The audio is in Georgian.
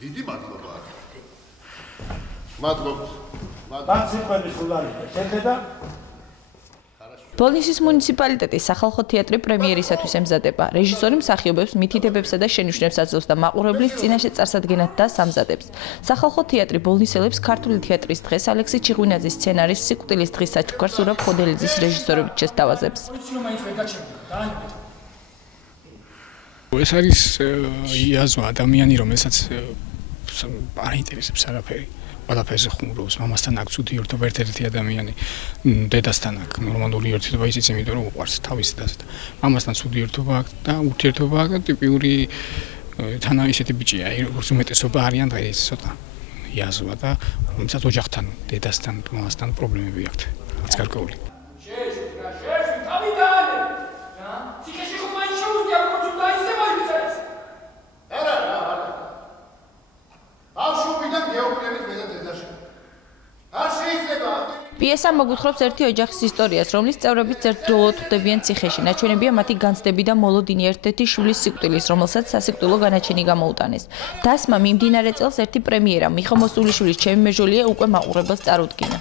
დიდი მადლობა. მადლობთ. ბოლნისის მუნიციპალიტეტის სახალხო თეატრი პრემიერისათვის ემზადება. რეჟისორი მსახიობებს მითითებებსა და შენიშვნებს აძლევს და მაყურებლის წინაშე წარსადგენად და სამზადებს. სახალხო თეატრი ბოლნისელებს ქართული თეატრის დღეს ალექსი ჩიღვინაძის სცენარის სიკვდილის დღის საჩუქარს ზურაბ ხოდელიძის რეჟისორობით შესთავაზებს. ეს არის იაზო ადამიანი, რომელსაც არ ინტერესებს არაფერი. ყველაფერზე ხუმრობს, მამასთან აქვს ურთიერთობა, ერთ-ერთი ადამიანი დედასთან აქვს ნორმალური ურთიერთობა, ისიც იმიტომ რომ უყვარს თავის დას და მამასთან ურთიერთობა აქვს და ურთიერთობა აქვს და ტიპიური თანა ისეთი ბიჭია, როგორც უმეტესობა არიან დღეს ცოტა იაზოა და რომელსაც ოჯახთან, დედასთან, მამასთან პრობლემები აქვს, რაც გარკვეული. პიესა მოგვითხრობს ერთი ოჯახის ისტორიას, რომლის წევრები ერთდროულად ხვდებიან ციხეში. ნაჩვენებია მათი განცდები და მოლოდინი ერთ-ერთი შვილის სიკვდილის, რომელსაც სასიკვდილო განაჩენი გამოუტანეს. დასმა მიმდინარე წელს ერთი პრემიერა, მიხო მოსულიშვილის ჩემი მეჟოლია უკვე მაყურებელს წარუდგინა.